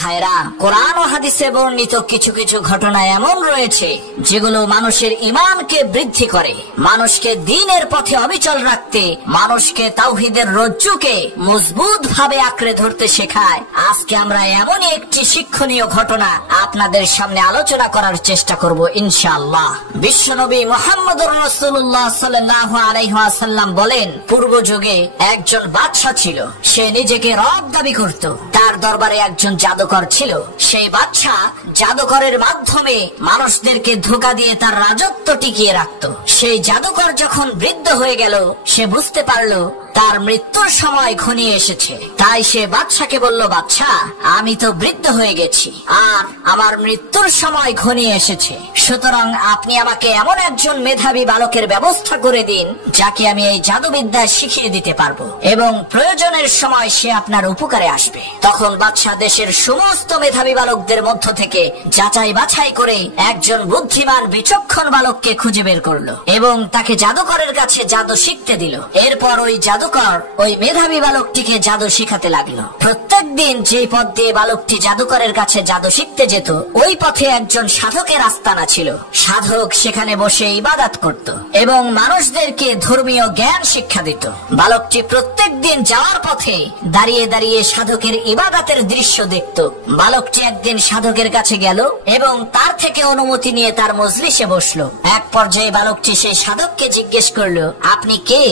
ভাইরা, কোরআন ও হাদিসে বর্ণিত কিছু কিছু ঘটনা এমন রয়েছে যেগুলো মানুষের ঈমানকে বৃদ্ধি করে, মানুষকে দ্বীনের পথে অবিচল রাখতে, মানুষকে তাওহীদের রজ্জুকে মজবুত ভাবে আঁকড়ে ধরতে শেখায়। আজকে আমরা এমনই একটি শিক্ষণীয় ঘটনা আপনাদের সামনে আলোচনা করার চেষ্টা করব ইনশাআল্লাহ। বিশ্বনবী মুহাম্মদুর রাসূলুল্লাহ সাল্লাল্লাহু আলাইহি ওয়াসাল্লাম বলেন, পূর্ব যুগে একজন বাদশা ছিল। সে নিজেকে রব দাবি করত। তার দরবারে একজন জাদুকর ছিল। সেই বাদশা জাদুকরের মাধ্যমে মানুষদেরকে ধোঁকা দিয়ে তার রাজত্ব টিকিয়ে রাখত। সেই জাদুকর যখন বৃদ্ধ হয়ে গেল, সে বুঝতে পারল তার মৃত্যুর সময় ঘনিয়ে এসেছে। তাই সে বাদশাকে বলল, বাদশা, আমি তো বৃদ্ধ হয়ে গেছি আর আমার মৃত্যুর সময় ঘনিয়ে এসেছে, সুতরাং আপনি আমাকে এমন একজন মেধাবী বালকের ব্যবস্থা করে দিন যাকে আমি এই জাদুবিদ্যা শিখিয়ে দিতে পারবো এবং প্রয়োজনের সময় সে আপনার উপকারে আসবে। তখন বাদশা দেশের সমস্ত মেধাবী বালকদের মধ্য থেকে যাচাই বাছাই করে একজন বুদ্ধিমান বিচক্ষণ বালককে খুঁজে বের করলো এবং তাকে জাদুকরের কাছে জাদু শিখতে দিল। এরপর ওই জাদুকর ওই মেধাবী বালকটিকে জাদু শিখাতে লাগলো। প্রত্যেক দিন যে পথ দিয়ে বালকটি জাদুকরের কাছে জাদু শিখতে যেত, ওই পথে একজন সাধকের আস্তানা ছিল। সাধক সেখানে বসে ইবাদত করত এবং মানুষদেরকে ধর্মীয় জ্ঞান শিক্ষা দিত। বালকটি প্রত্যেক দিন যাওয়ার পথে দাঁড়িয়ে দাঁড়িয়ে সাধকের ইবাদতের দৃশ্য দেখত। বালকটি একদিন সাধকের কাছে গেল এবং তার থেকে অনুমতি নিয়ে তার মজলিসে বসলো। এক পর্যায়ে বালকটি সেই সাধককে জিজ্ঞেস করলো, আপনি কে?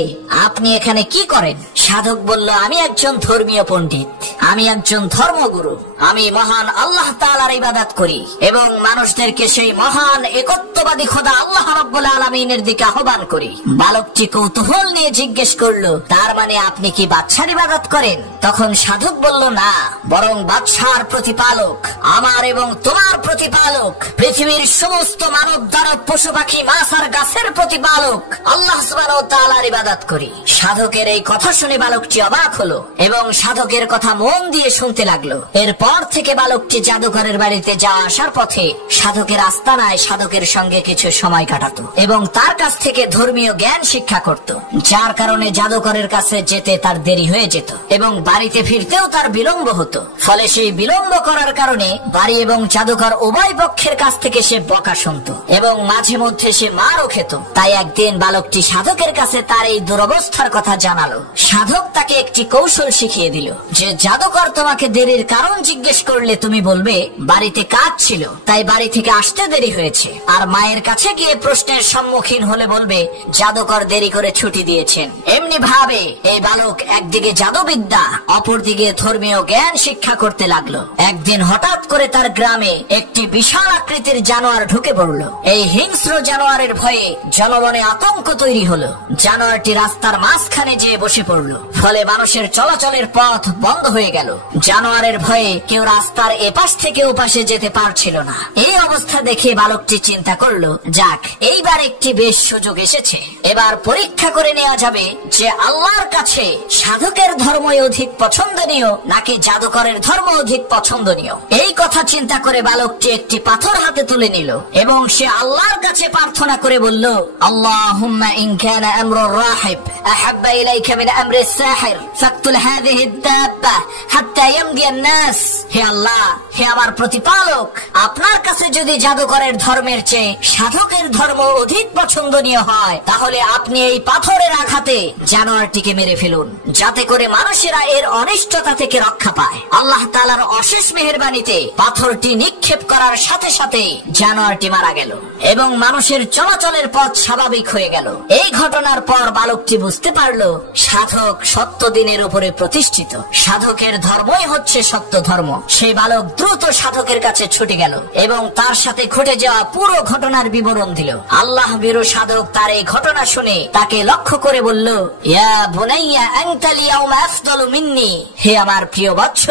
আপনি এখানে কি করেন? সাধক বলল, আমি একজন ধর্মীয় পণ্ডিত, আমি একজন ধর্মগুরু, আমি মহান আল্লাহ তাআলার ইবাদত করি এবং মানুষদেরকে সেই মহান একত্ববাদী খোদা আল্লাহ রাব্বুল আলামিনের দিকে আহ্বান করি। বালকটি কৌতূহল নিয়ে জিজ্ঞেস করলো, তার মানে আপনি কি বাদশার ইবাদত করেন? তখন সাধক বলল, না, বরং বাদশার প্রতিপালক, আমার এবং তোমার প্রতিপালক, পৃথিবীর সমস্ত মানব দানব পশু পাখি মাছ আর গাছের প্রতিপালক আল্লাহ সুবহানাহু ওয়া তাআলার ইবাদত করি। সাধকের এই কথা শুনে বালকটি অবাক হলো এবং সাধকের কথা মন দিয়ে শুনতে লাগলো। এরপর থেকে বালকটি জাদুকরের বাড়িতে যাওয়া আসার পথে সাধকের আস্তানায় সাধকের সঙ্গে কিছু সময় কাটাতো এবং তার কাছ থেকে ধর্মীয় জ্ঞান শিক্ষা করত, যার কারণে জাদুকরের কাছে যেতে তার দেরি হয়ে যেত এবং বাড়িতে ফিরতেও তার বিলম্ব হতো। ফলে সেই বিলম্ব করার কারণে বাড়ি এবং জাদুকর উভয় পক্ষের কাছ থেকে সে বকা শুনত এবং মাঝে মধ্যে সে মারও খেত। তাই একদিন বালকটি সাধকের কাছে তার এই দুরবস্থার কথা জানালো। সাধক তাকে একটি কৌশল শিখিয়ে দিল যে জাদুকর তোমাকে দেরির কারণ জিজ্ঞেস করলে তুমি বলবে বাড়িতে কাজ ছিল তাই বাড়ি থেকে আসতে দেরি হয়েছে, আর মায়ের কাছে গিয়ে প্রশ্নের সম্মুখীন হলে বলবে জাদুকর দেরি করে ছুটি দিয়েছেন। এমনি ভাবে এই বালক একদিকে জাদুবিদ্যা, অপরদিকে ধর্মীয় জ্ঞান শিক্ষা করতে লাগলো। একদিন হঠাৎ করে তার গ্রামে একটি বিশাল আকৃতির জানোয়ার ঢুকে পড়ল। এই হিংস্র জানোয়ারের ভয়ে জনমনে আতঙ্ক তৈরি হলো। জানোয়ারটি রাস্তার মাঝখানে যেয়ে বসে পড়ল, ফলে মানুষের চলাচলের পথ বন্ধ হয়ে গেল। জানোয়ারের ভয়ে কেউ রাস্তার এপাশ থেকে ওপাশে যেতে পারছিল না। এই অবস্থা দেখে বালকটি চিন্তা করলো, যাক, এইবার একটি বেশ সুযোগ এসেছে, এবার পরীক্ষা করে নেওয়া যাবে যে আল্লাহর কাছে সাধকের ধর্মই অধিক পছন্দনীয় নাকি জাদুকরের ধর্ম অধিক পছন্দনীয়। এই কথা চিন্তা করে বালকটি একটি পাথর হাতে তুলে নিল এবং সে আল্লাহর কাছে প্রার্থনা করে বলল, আল্লাহুম্মা ইন কানা আমরুর রাহিব আহাব্বা ইলাইকা মিন আমরি সাহির ফাকতুল হাযিহি আদ-দাব্বা হাত্তা ইয়ামদি আন-নাস। হে আল্লাহ, হে আমার প্রতিপালক, আপনার কাছে যদি জাদুকরের ধর্মের চেয়ে সাধকের ধর্ম অধিক পছন্দনীয় হয়, তাহলে আপনি এই পাথরের আঘাতে জানোয়ারটিকে মেরে ফেলুন, যাতে করে মানুষেরা এর অনিষ্টতা থেকে রক্ষা পায়। আল্লাহ তাআলার অশেষ মেহেরবানিতে পাথরটি নিক্ষেপ করার সাথে সাথে জানোয়ারটি মারা গেল এবং মানুষের চলাচলের পথ স্বাভাবিক হয়ে গেল। এই ঘটনার পর বালকটি বুঝতে পারল সাধক সত্য দিনের উপরে প্রতিষ্ঠিত, সাধকের ধর্মই হচ্ছে সত্য ধর্ম। সেই বালক দ্রুত সাধকের কাছে ছুটে গেল এবং তার সাথে ঘটে যাওয়া পুরো ঘটনার বিবরণ দিল। আল্লাহ ভীরু সাধক তার এই ঘটনা শুনে তাকে লক্ষ্য করে বলল, ইয়া বুনাইয়া আনতাল ইয়াউমা আফদালু মিন্নি। হে আমার প্রিয় বৎস,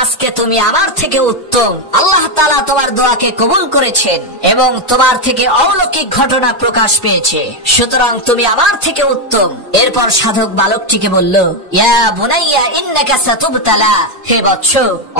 আজকে তুমি আমার থেকে উত্তম। আল্লাহ তাআলা তোমার দোয়াকে কবুল করেছেন এবং তোমার থেকে অলৌকিক ঘটনা প্রকাশ পেয়েছে, সুতরাং তুমি আমার থেকে উত্তম। এরপর সাধক বালকটিকে বলল, ইয়া বুনাইয়া ইন্নাকা সাতুবতালা। হে বৎস,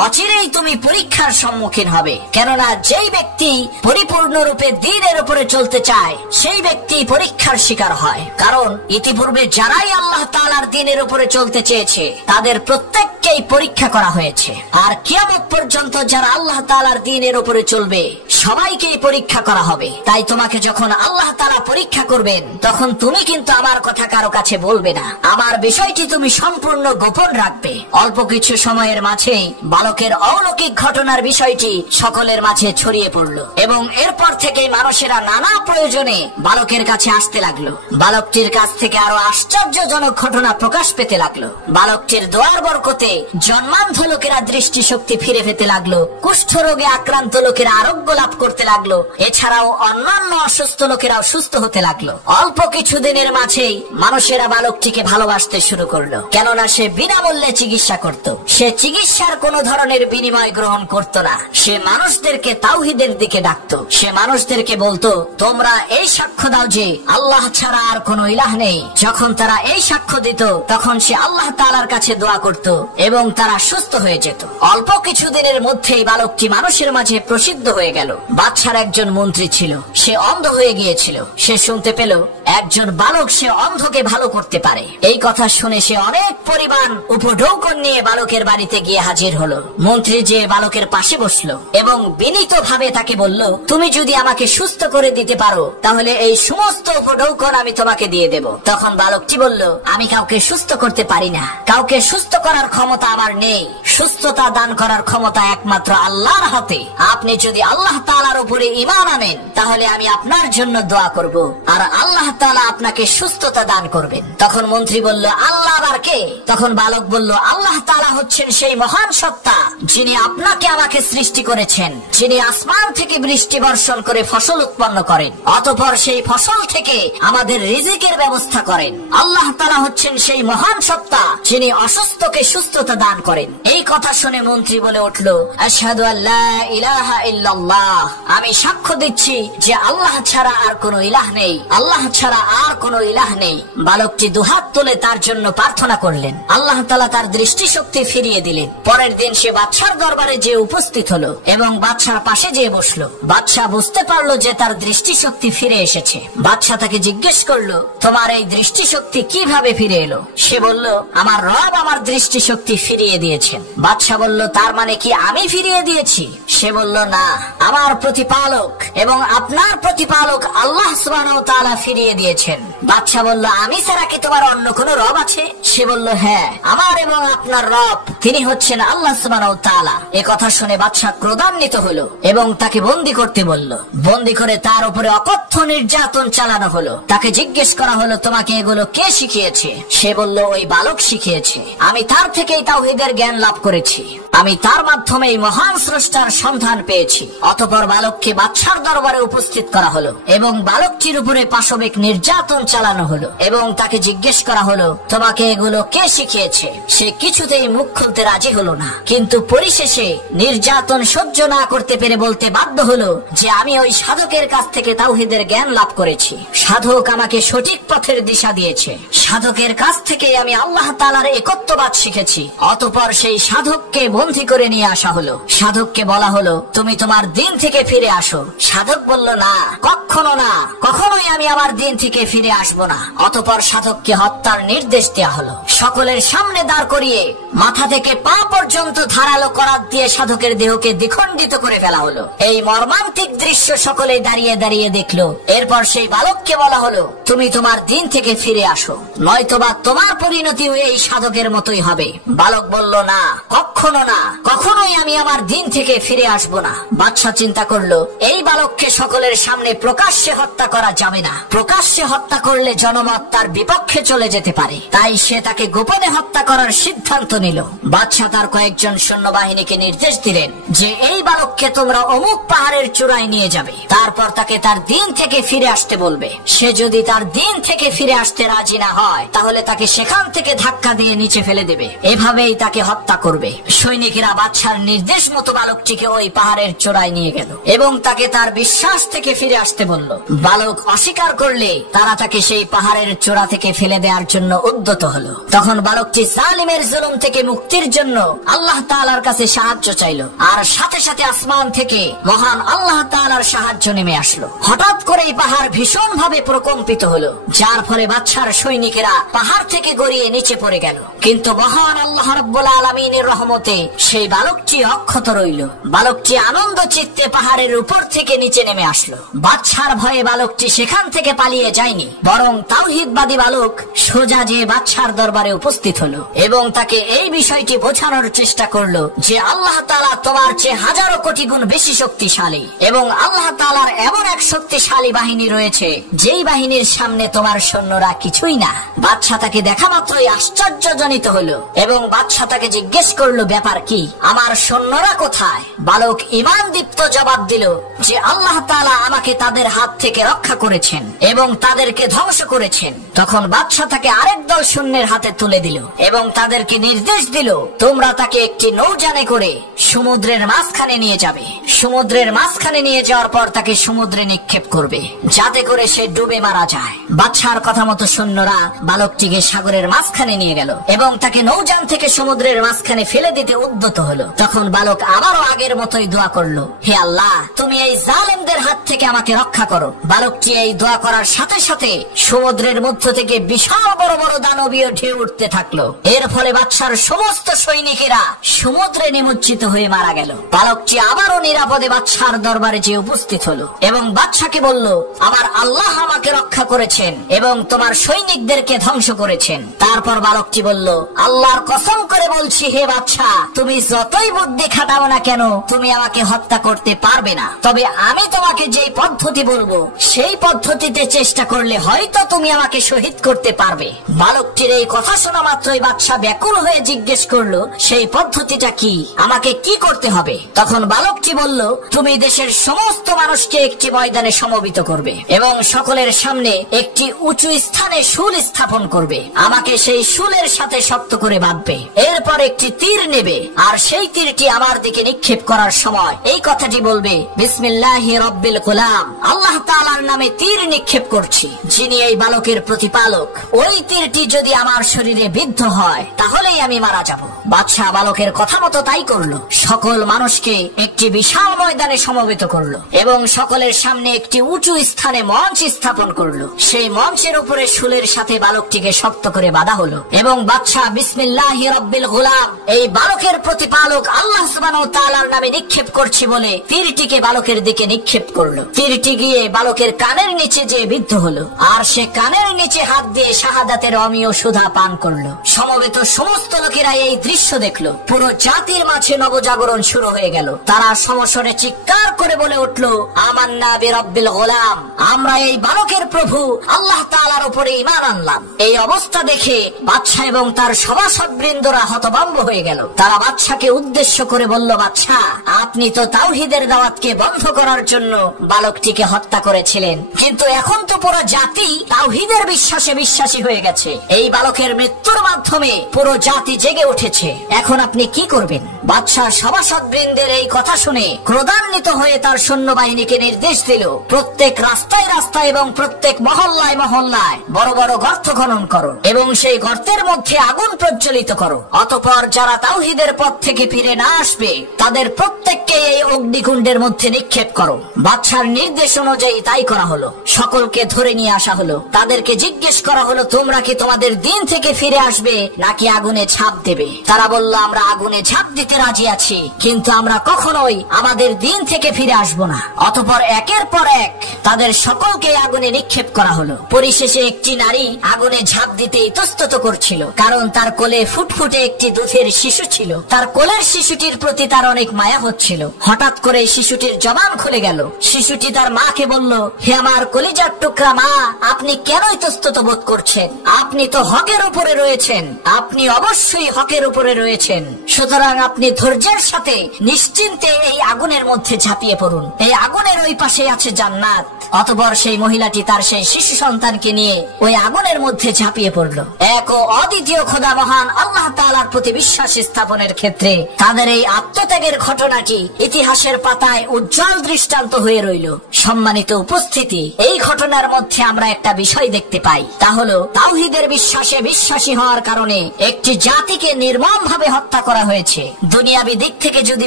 অচিরেই তুমি পরীক্ষার সম্মুখীন হবে, কেননা যেই ব্যক্তি পরিপূর্ণরূপে দ্বীনের উপরে চলতে চায় সেই ব্যক্তি পরীক্ষার শিকার হয়। কারণ ইতিপূর্বে যারাই আল্লাহ তাআলার দ্বীনের উপরে চলতে চেয়েছে তাদের প্রত্যেককে সবাইকেই পরীক্ষা করা হয়েছে। আর কিয়ামত পর্যন্ত যারা আল্লাহ তাআলার দ্বীনের উপরে চলবে সবাইকেই পরীক্ষা করা হবে। তাই তোমাকে যখন আল্লাহ তাআলা পরীক্ষা করবেন তখন তুমি কিন্তু আমার কথা কারো কাছে বলবে না, আমার বিষয়টি তুমি সম্পূর্ণ গোপন রাখবে। অল্প কিছু সময়ের মাঝেই বালকের অলৌকিক ঘটনার বিষয়টি সকলের মাঝে ছড়িয়ে পড়ল এবং এরপর থেকে মানুষেরা নানা প্রয়োজনে বালকের কাছে আসতে লাগলো। বালকটির কাছ থেকে আরো আশ্চর্যজনক ঘটনা প্রকাশ পেতে লাগলো। বালকটির দোয়ার বরকতে জন্মান্ধ লোকেরা দৃষ্টিশক্তি ফিরে পেতে লাগলো, কুষ্ঠ রোগে আক্রান্ত লোকেরা আরোগ্য লাভ করতে লাগলো, এছাড়াও অন্যান্য অসুস্থ লোকেরাও সুস্থ হতে লাগলো। অল্প কিছুদিনের মাঝেই মানুষেরা বালকটিকে ভালোবাসতে শুরু করলো, কেননা সে বিনামূল্যে চিকিৎসা করত। সে চিকিৎসার কোনো ধরনের বিনিময় গ্রহণ করত না। সে মানুষদেরকে তাওহীদের দিকে ডাকতো। সে মানুষদেরকে বলতো, তোমরা এই সাক্ষ্য দাও যে আল্লাহ ছাড়া আর কোনো ইলাহ নেই। যখন তারা এই সাক্ষ্য দিত তখন সে আল্লাহ তাআলার কাছে দোয়া করত এবং তারা সুস্থ হয়ে যেত। অল্প কিছুদিনের মধ্যেই বালকটি মানুষের মাঝে প্রসিদ্ধ হয়ে গেল। বাদশার একজন মন্ত্রী ছিল, সে অন্ধ হয়ে গিয়েছিল। সে শুনতে পেল একজন বালক সে অন্ধকে ভালো করতে পারে। এই কথা শুনে সে অনেক পরিমাণ উপঢৌকন নিয়ে বালকের বাড়িতে গিয়ে হাজির হলো। মন্ত্রী যে বালকের পাশে বসলো এবং বিনীত ভাবে তাকে বলল, তুমি যদি আমাকে সুস্থ করে দিতে পারো তাহলে এই সমস্ত উপঢৌকন আমি তোমাকে দিয়ে দেব। তখন বালকটি বলল, আমি কাউকে সুস্থ করতে পারি না, কাউকে সুস্থ করার ক্ষমতা আমার নেই। সুস্থতা দান করার ক্ষমতা একমাত্র আল্লাহর হাতে। আপনি যদি আল্লাহ তাআলার উপরে ঈমান আনেন তাহলে আমি আপনার জন্য দোয়া করব আর আল্লাহ তাআলা আপনাকে সুস্থতা দান করবেন। তখন মন্ত্রী বলল, আল্লাহ আবার কে? তখন বালক বলল, আল্লাহ তাআলা হচ্ছেন সেই মহান সত্তা যিনি আপনাকে আমাকে সৃষ্টি করেছেন, যিনি আসমান থেকে বৃষ্টি বর্ষণ করে ফসল উৎপন্ন করেন, অতঃপর সেই ফসল থেকে আমাদের রিজিকের ব্যবস্থা করেন। আল্লাহ তাআলা হচ্ছেন সেই মহান সত্তা যিনি অসুস্থকে সুস্থতা দান করেন। এই কথা শুনে মন্ত্রী বলে উঠল, আশহাদু আল্লা ইলাহা ইল্লাল্লাহ, আমি সাক্ষ্য দিচ্ছি যে আল্লাহ ছাড়া আর কোনো ইলাহ নেই, আল্লাহ ছাড়া আর কোনো ইলাহ নেই। বালকটি দুহাত তুলে তার জন্য প্রার্থনা করলেন। আল্লাহ তাআলা তার দৃষ্টিশক্তি ফিরিয়ে দিলেন। পরের দিন সে বাদশার দরবারে যে উপস্থিত হলো এবং বাদশার পাশে যেয়ে বসলো। বাদশা বুঝতে পারলো যে তার দৃষ্টিশক্তি ফিরে এসেছে। বাদশা তাকে জিজ্ঞেস করলো, তোমার এই দৃষ্টিশক্তি কিভাবে ফিরে এলো? সে বলল, আমার রব আমার দৃষ্টিশক্তি ফিরিয়ে দিয়েছেন। বাদশা বলল, তার মানে কি আমি ফিরিয়ে দিয়েছি? সে বলল, না, আমার প্রতিপালক এবং আপনার প্রতিপালক আল্লাহ সুবহানাহু ওয়া তাআলা ফিরিয়ে দিয়েছেন। বাদশা বলল, আমি ছাড়া কি তোমার অন্য কোনো রব আছে? সে বলল, হ্যাঁ, আমার এবং আপনার রব তিনি হচ্ছেন আল্লাহ সুবহানাহু ওয়া তাআলা। এ কথা শুনে বাদশা ক্রোধান্বিত হলো এবং তাকে বন্দী করতে বলল। বন্দী করে তার উপরে অকথ্য নির্যাতন চালানো হলো। তাকে জিজ্ঞেস করা হলো, তোমাকে এগুলো কে শিখিয়েছে? সে বলল, ওই বালক শিখিয়েছে। আমি তার থেকেই তাওহীদের জ্ঞান লাভ করেছি, আমি তার মাধ্যমে মহান স্রষ্টার সন্ধান পেয়েছি। অতঃপর বালককে বাদশার দরবারে উপস্থিত করা হলো এবং বালকটির উপরে পাশবিক নির্যাতন চালানো হলো এবং তাকে জিজ্ঞেস করা হলো, তোমাকে এগুলো কে শিখিয়েছে? সে কিছুতেই মুখ খুলতে রাজি হলো না, কিন্তু পরিশেষে নির্যাতন সহ্য না করতে পেরে বলতে বাধ্য হলো যে আমি ওই সাধকের কাছ থেকে তাওহীদের জ্ঞান লাভ করেছি। সাধক আমাকে সঠিক পথের দিশা দিয়েছে। সাধকের কাছ থেকে আমি আল্লাহ তাআলার একত্ববাদ শিখেছি। অতঃপর সেই সাধককে বন্দী করে নিয়ে আসা হলো। সাধককে বলা হলো, তুমি তোমার দিন থেকে ফিরে আসো। সাধক বলল, না, কখনো না, কখনোই আমি আমার দিন থেকে ফিরে আসবো না। অতঃপর সাধককে হত্যার নির্দেশ দেওয়া হলো। সকলের সামনে দাঁড় করিয়ে মাথা থেকে পা পর্যন্ত ধারালো করাত দিয়ে সাধকের দেহকে দ্বিখণ্ডিত করে ফেলা হলো। এই মর্মান্তিক দৃশ্য সকলেই দাঁড়িয়ে দাঁড়িয়ে দেখলো। এরপর সেই বালককে বলা হলো, তুমি তোমার দিন থেকে ফিরে আসো, নয়তোবা তোমার পরিণতিও এই সাধকের মতোই হবে। বালক বলল, না, কখনো না, কখনোই আমি আমার দিন থেকে ফিরে আসবো না। বাদশা চিন্তা করলো, এই বালককে সকলের সামনে প্রকাশ্যে হত্যা করা যাবে না। প্রকাশ্যে হত্যা করলে জনমত তার বিপক্ষে চলে যেতে পারে। তাই সে তাকে গোপনে হত্যা করার সিদ্ধান্ত নিল। বাদশা তার কয়েকজন সৈন্যবাহিনীকে নির্দেশ দিলেন যে এই বালককে তোমরা অমুক পাহাড়ের চূড়ায় নিয়ে যাবে, তারপর তাকে তার দিন থেকে ফিরে আসতে বলবে। সে যদি তার দিন থেকে ফিরে আসতে রাজি না হয় তাহলে তাকে সেখান থেকে ধাক্কা দিয়ে নিচে ফেলে দেবে। এভাবেই তাকে হত্যা করবে। সৈনিকেরা বাদশার নির্দেশ মতো বালকটিকে ওই পাহাড়ের চূড়ায় নিয়ে গেল এবং তাকে তার বিশ্বাস থেকে ফিরে আসতে বলল। বালক অস্বীকার করলে তারা তাকে সেই পাহাড়ের চূড়া থেকে ফেলে দেওয়ার জন্য উদ্যত হলো। তখন বালকটি জালিমের জুলুম থেকে মুক্তির জন্য আল্লাহ তাআলার কাছে সাহায্য চাইল, আর সাথে সাথে আসমান থেকে মহান আল্লাহ তাআলার সাহায্য নেমে আসলো। হঠাৎ করে এই পাহাড় ভীষণ ভাবে প্রকম্পিত হলো, যার ফলে বাদশার সৈনিকেরা পাহাড় থেকে গড়িয়ে নিচে পড়ে গেল। কিন্তু মহান আল্লাহ রাব্বুল আলামিনের রহমতে সেই বালকটি অক্ষত রইল। বালকটি আনন্দ চিত্তে পাহাড়ের উপর থেকে নিচে নেমে আসলো। বাদশার ভয়ে বালকটি সেখান থেকে পালিয়ে যায়নি, বরং তাওহীদবাদী বালক সোজা যে বাদশার দরবারে উপস্থিত হলো এবং তাকে এই বিষয়টি বোঝানোর চেষ্টা করলো যে আল্লাহ তাআলা তোমার চেয়ে হাজারো কোটি গুণ বেশি শক্তিশালী এবং আল্লাহ তাআলার এমন এক শক্তিশালী বাহিনী রয়েছে যেই বাহিনীর সামনে তোমার সৈন্যরা কিছুই না। বাদশা তাকে দেখা মাত্রই আশ্চর্যজনিত হলো এবং বাদশা তাকে জিজ্ঞেস করলো, ব্যাপার কি, আমার সৈন্যরা কোথায়? বালক ঈমান দীপ্ত জবাব দিল যে আল্লাহ তাআলা আমাকে তাদের হাত থেকে রক্ষা করেছেন এবং তাদেরকে ধ্বংস করেছেন। তখন বাদশা তাকে আরেক দল সৈন্যের হাতে তুলে দিল এবং তাদেরকে নির্দেশ দিল, তোমরা তাকে একটি নৌযানে করে সমুদ্রের মাঝখানে নিয়ে যাবে। সমুদ্রের মাঝখানে নিয়ে যাওয়ার পর তাকে সমুদ্রে নিক্ষেপ করবে, যাতে করে সে ডুবে মারা যায়। বাদশার কথা মতো সৈন্যরা বালকটিকে সাগরের মাঝখানে নিয়ে গেল এবং তাকে নৌযান থেকে সমুদ্রের মাঝখানে ফেলে দিতে উদ্যত হলো। তখন বালক আবারও আগের মতোই দোয়া করলো, হে আল্লাহ, তুমি এই জালেমদের হাত থেকে আমাকে রক্ষা করো। বালকটি এই দোয়া করার সাথে সাথে সমুদ্রের মধ্য থেকে বিশাল বড় বড় দানবীয় ঢেউ উঠতে থাকলো। এর ফলে বাদশার সমস্ত সৈনিকেরা সমুদ্রে নিমজ্জিত হয়ে মারা গেল। বালকটি আবারও নিরাপদে বাদশার দরবারে যে উপস্থিত হলো এবং বাদশাকে বলল, আমার আল্লাহ আমাকে রক্ষা করেছেন এবং তোমার সৈনিকদেরকে ধ্বংস করেছেন। তারপর বালকটি বলল, আল্লাহর কসম করে বলছি হে বাদশা, তুমি যতই বুদ্ধি খাটাও না কেন তুমি আমাকে হত্যা করতে পারবে না। তবে আমি তোমাকে যেই পদ্ধতি বলবো সেই পদ্ধতিতে চেষ্টা করলে হয়তো তুমি আমাকে শহীদ করতে পারবে। বালকটির এই কথা শোনা মাত্রই বাদশা ব্যাকুল হয়ে জিজ্ঞেস করলো, সেই পদ্ধতিটা কি, আমাকে কি করতে হবে? তখন বালকটি বলল, তুমি দেশের সমস্ত মানুষকে একটি ময়দানে সমবেত করবে এবং সকলের সামনে একটি উঁচু স্থানে শুল স্থাপন করবে। আমাকে সেই শুলের সাথে শক্ত করে বাঁধবে। এরপর একটি তীর নেবে আর সেই তীরটি আমার দিকে নিক্ষেপ করার সময় এই কথাটি বলবে, বিসমিল্লাহি রাব্বিল গুলাম, আল্লাহ তাআলার নামে তীর নিক্ষেপ করছি, যিনি এই বালকের প্রতিপালক। ওই তীরটি যদি আমার শরীরে বিদ্ধ হয় তাহলেই আমি মারা যাব। বাদশা বালকের কথা মতো তাই করলো। সকল মানুষকে একটি বিশাল ময়দানে সমবেত করলো এবং সকলের সামনে একটি উঁচু স্থানে মঞ্চ স্থাপন করলো। সেই মঞ্চের উপরে শুলের সাথে বালকটিকে শক্ত করে বাঁধা হলো এবং বাদশা বিসমিল্লাহি রাব্বিল গুলাম, এই বালকের প্রতিপালক আল্লাহ সুবহানাহু ওয়া তাআলার নামে নিক্ষেপ করছি বলে তীরটিকে বালকের দিকে নিক্ষেপ করলো। তীরটি গিয়ে বালকের কানের নিচে যে বিদ্ধ হলো আর সে কানের নিচে হাত দিয়ে শাহাদাতের অমীয় সুধা পান করলো। সমবেত সমস্ত লোকেরা এই দৃশ্য দেখলো। পুরো জাতির মাঝে নবজাগরণ শুরু হয়ে গেল। তারা সমস্বরে চিৎকার করে বলে উঠলো, আমান্না বিরাব্বিল গুলাম, আমরা এই বালকের প্রভু আল্লাহ তাআলার উপরে ঈমান আনলাম। এই অবস্থা দেখে বাদশা এবং তার সভাসদবৃন্দরা হতভম্ব হয়ে গেল। তারা বাদশাকে উদ্দেশ্য করে বলল, বাদশা, আপনি তো তাওহীদের দাওয়াতকে বন্ধ করার জন্য বালকটিকে হত্যা করেছিলেন, কিন্তু এখন তো পুরো জাতি তাওহীদের বিশ্বাসে বিশ্বাসী হয়ে গেছে। এই বালকের মৃত্যুর মাধ্যমে পুরো জাতি জেগে উঠেছে। এখন আপনি কি করবেন? বাদশা সভাসদবৃন্দের এই কথা শুনে ক্রোধান্বিত হয়ে তার সৈন্যবাহিনীকে নির্দেশ দিল, প্রত্যেক রাস্তায় রাস্তায় এবং প্রত্যেক মহল্লায় মহল্লায় বড় বড় গর্ত খনন করো এবং সেই গর্তের মধ্যে আগুন প্রজ্বলিত করো। অতঃপর যারা তাওহীদের পথ থেকে ফিরে না আসবে তাদের প্রত্যেককে এই অগ্নিকুণ্ডের মধ্যে নিক্ষেপ করো। বাদশার নির্দেশ অনুযায়ী তাই করা হলো। সকলকে ধরে নিয়ে আসা হলো। তাদেরকে জিজ্ঞেস করা হলো, তোমরা কি তোমাদের দিন থেকে ফিরে আসবে নাকি আগুনে ঝাঁপ দেবে? তারা বলল, আমরা আগুনে ঝাঁপ দিতে রাজি আছি, কিন্তু আমরা কখনোই আমাদের দিন থেকে ফিরে আসবো না। অতঃপর একের পর এক তাদের সকলকে আগুনে নিক্ষেপ করা হলো। পরিশেষে একটি নারী আগুনে ঝাঁপ দিতে ইতস্তত করছিল, কারণ তার কোলে ফুটফুটে একটি দুধের শিশু ছিল। তার কোলের শিশুটির প্রতি তার অনেক মায়া হচ্ছিল। হঠাৎ করে শিশুটির জবান খুলে গেল। শিশুটি তার মাকে বলল, হে আমার কলিজার টুকরা মা, আপনি কেন ইতস্তত বোধ করছেন? আপনি তো হকের উপরে রয়েছেন, আপনি অবশ্যই হকের উপরে রয়েছেন। সুতরাং আপনি ধৈর্যের সাথে নিশ্চিন্তে এই আগুনের মধ্যে ঝাঁপিয়ে পড়ুন। এই আগুনের ওই পাশে আছে জান্নাত। অতঃপর সেই মহিলাটি তার সেই শিশু সন্তানকে নিয়ে ওই আগুনের মধ্যে ঝাঁপিয়ে পড়ল। এক ও অদ্বিতীয় খোদা মহান আল্লাহ তাআলার প্রতি বিশ্বাস স্থাপনের ক্ষেত্রে তাদের এই আত্মত্যাগের ঘটনাটি ইতিহাসের পাতায় উজ্জ্বল দৃষ্টান্ত হয়ে রইল। সম্মানিত উপস্থিতি, এই ঘটনা ঘটনার মধ্যে আমরা একটা বিষয় দেখতে পাই, তা হলো তাওহীদের বিশ্বাসে বিশ্বাসী হওয়ার কারণে একটি জাতিকে নির্মমভাবে হত্যা করা হয়েছে। দুনিয়াবী দিক থেকে যদি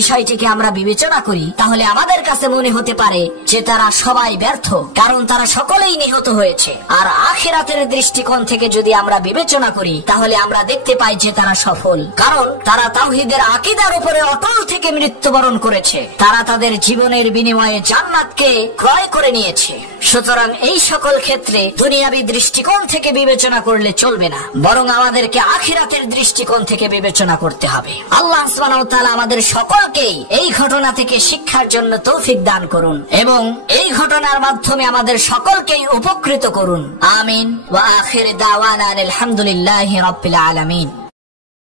বিষয়টিকে আমরা বিবেচনা করি, তাহলে আমাদের কাছে মনে হতে পারে যে তারা সবাই ব্যর্থ, কারণ তারা সকলেই নিহত হয়েছে। আর আখিরাতের দৃষ্টিকোণ থেকে যদি আমরা বিবেচনা করি, তাহলে আমরা দেখতে পাই যে তারা সফল, কারণ তারা তাওহীদের আকীদার উপরে অটল থেকে মৃত্যুবরণ করেছে। তারা তাদের জীবনের বিনিময়ে জান্নাতকে ক্রয় করে নিয়েছে। সুতরাং এই সকল ক্ষেত্রে দুনিয়াবী দৃষ্টিকোণ থেকে বিবেচনা করলে চলবে না, বরং আমাদেরকে আখিরাতের দৃষ্টিকোণ থেকে বিবেচনা করতে হবে। আল্লাহ সুবহানাহু ওয়া তাআলা আমাদের সকলকেই এই ঘটনা থেকে শিক্ষার জন্য তৌফিক দান করুন এবং এই ঘটনার মাধ্যমে আমাদের সকলকেই উপকৃত করুন। আমিন। ওয়া আখির দাওয়ানা আলহামদুলিল্লাহি রাব্বিল আলামিন।